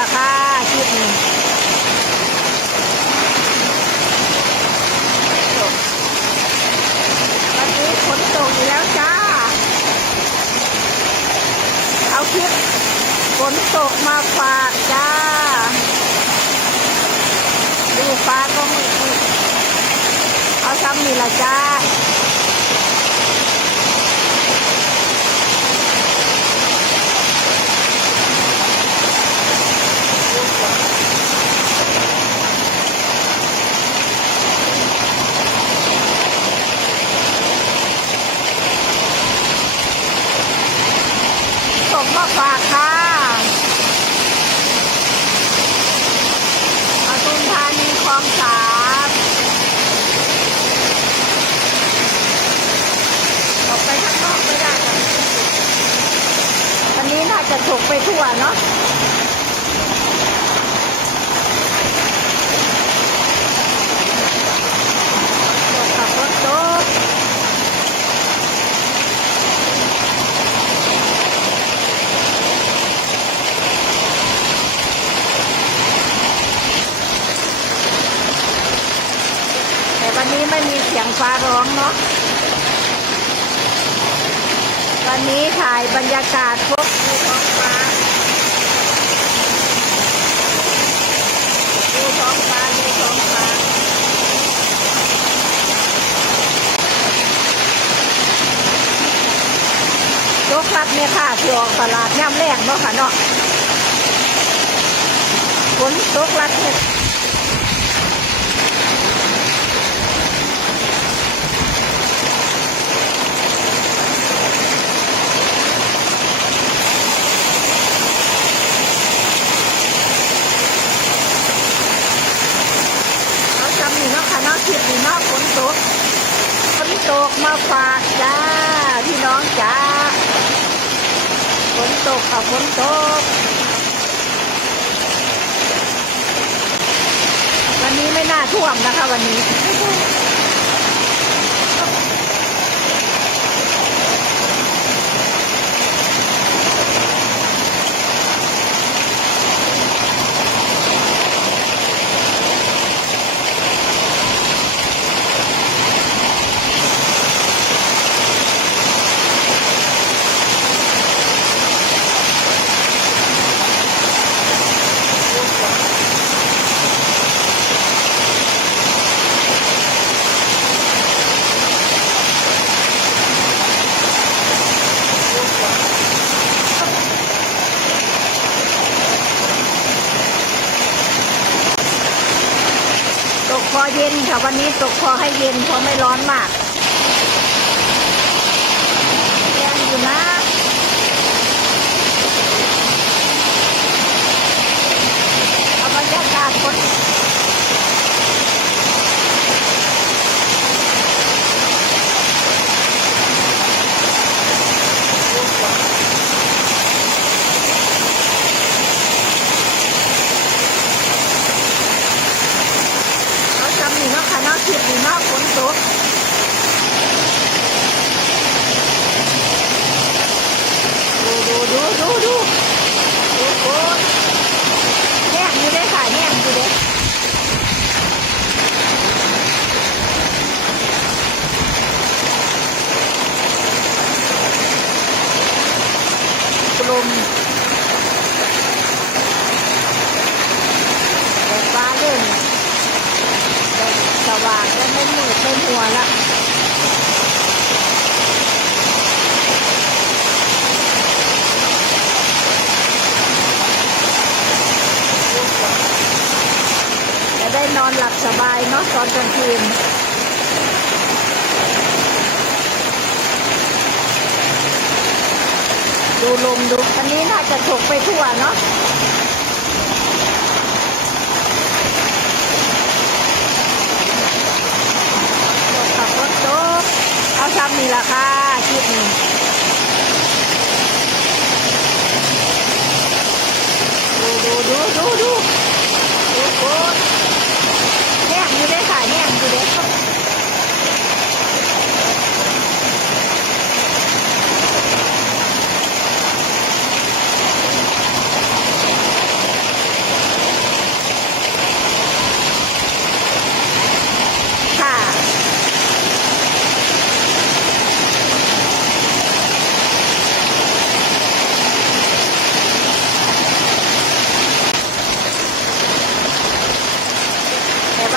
ซ้ำนี่ราคาคลิปนี้วันนี้ฝนตกอีกแล้วจ้า เอาคลิปฝนตกมาฝากจ้า ดูฟ้าก็มืดเอาซ้ำนี่ละจ้า ตกมาฝากค่ะปทุมธานีคลองสามออกไปข้างนอกไม่ได้ค่ะวันนี้น่า จะถกไปทั่วเนาะตกขับรถตกแต่วันนี้ไม่มีเสียงฟ้าร้องเนาะ วันนี้ถ่ายบรรยากาศพบดูท้องฟ้าดูท้องฟ้าดูท้องฟ้ายกรับเนี่ยค่ะที่ออกตลาดย่ำแรงเนาะค่ะเนาะฝนตกรัดเนี่ย เอาจำนี่เนาะค่ะเนาะคลิปนี่เนาะฝนตกฝน ตกมาฝากจ้า พี่น้องจ้าฝนตกค่ะฝนตก วันนี้ไม่น่าท่วมนะคะวันนี้ อเย็นค่ะวันนี้ตกพอให้เย็นพอไม่ร้อนมากแรงอยู่นะเอาบรรยากาศคนเอาจำนี่เนาะค่ะเนาะคลิปนี่เนาะฝนตกดูดูดูดูดูดูโอ้ยแห้ง อยู่ดูเด้อกลมฟ้าเริ่มสว่างแล้วไม่มืดไม่มัวละ ได้นอนหลับสบายเนาะตอนกลางคืนดูลมดูอันนี้น่าจะถกไปทั่วเนาะขับรถตเอาซ้ำนี่ราคา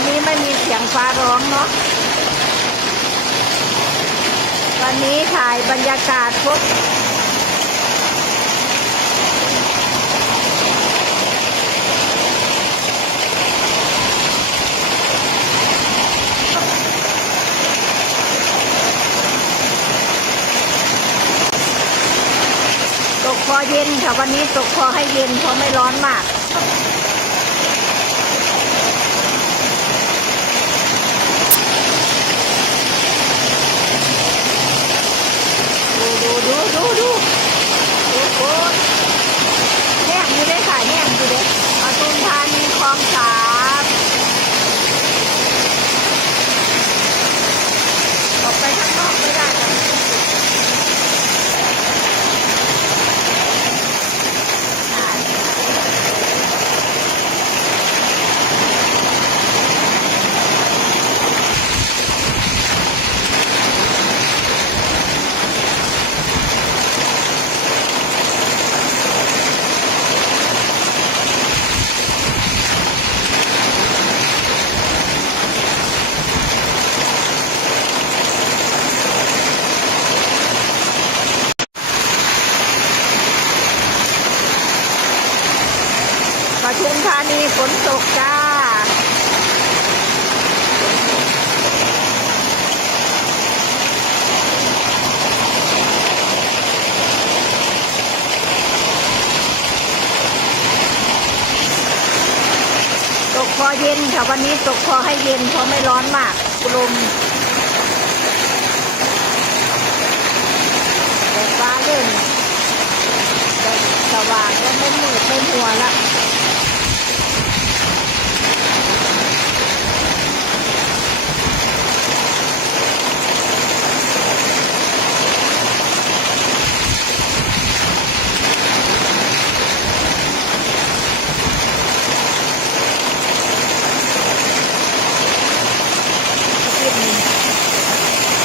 วันนี้ไม่มีเสียงฟ้าร้องเนาะ วันนี้ถ่ายบรรยากาศพบกพอเย็นค่ะวันนี้ตกพอให้เย็นเพราะไม่ร้อนมาก ดูดูดูโคตรแห้งอยู่เลยค่ะแห้งอยู่เลยปทุมธานีคลองสามออกไปข้างนอกไม่ได้ค่ะปทุมธา นตกจ้าตกพอเย็นค่ะวันนี้ตกพอให้เย็นเพราะไม่ร้อนมากกลมฟ้าเริ่มจะสว่างแล้วไม่มืดไม่มัวละ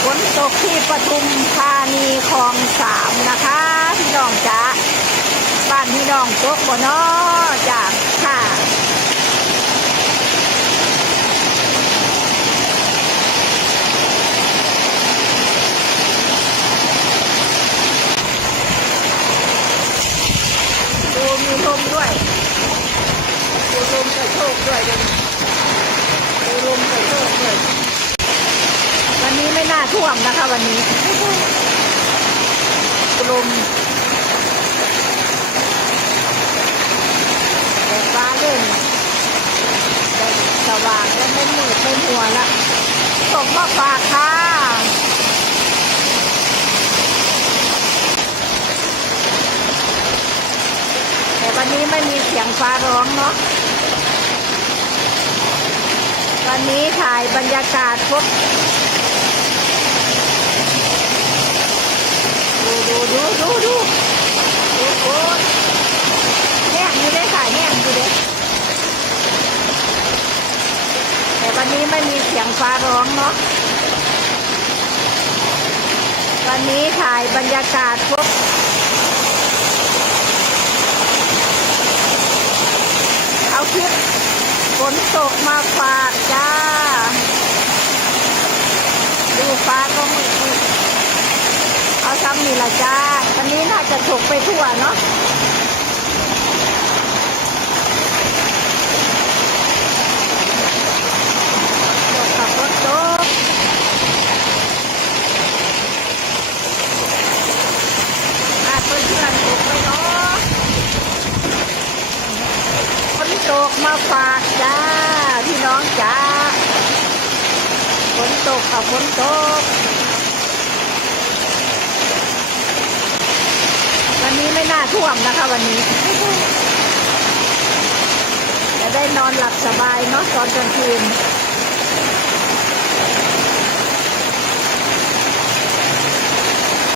ฝน ตกที่ปทุมธานีคลองสามนะคะ พี่น้องจ๋าบ้านพี่น้องตกบ่นอจากค่ะดูมีลมด้วยดูลมกระโชกด้วยดูดูลมกระโชกด้วย วันนี้ไม่น่าท่วมนะคะ วันนี้กลมแต่ฟ้าเริ่มจะสว่างแล้วไม่มืดไม่มัวละตกมาฝากค่ะแต่วันนี้ไม่มีเสียงฟ้าร้องเนาะวันนี้ถ่ายบรรยากาศพบ ดูดูดูดูดูโคตรแห้งอยู่เลยค่ะแห้งอยู่เลยแต่วันนี้ไม่มีเสียงฟ้าร้องเนาะวันนี้ถ่ายบรรยากาศพบเอาคลิปฝนตกมาฝากจ้า ดูฟ้าก็มืด ซ้ำนี่ละจ้าวันนี้น่าจะตกไปทั่วเนาะฝนตกฝนตกมาฝากจ้า พี่น้องจ้าฝนตกค่ะฝนตก วัน นี้ไม่น่าท่วมนะคะวันนี้ จะได้นอนหลับสบายเนาะตอนกลางคืน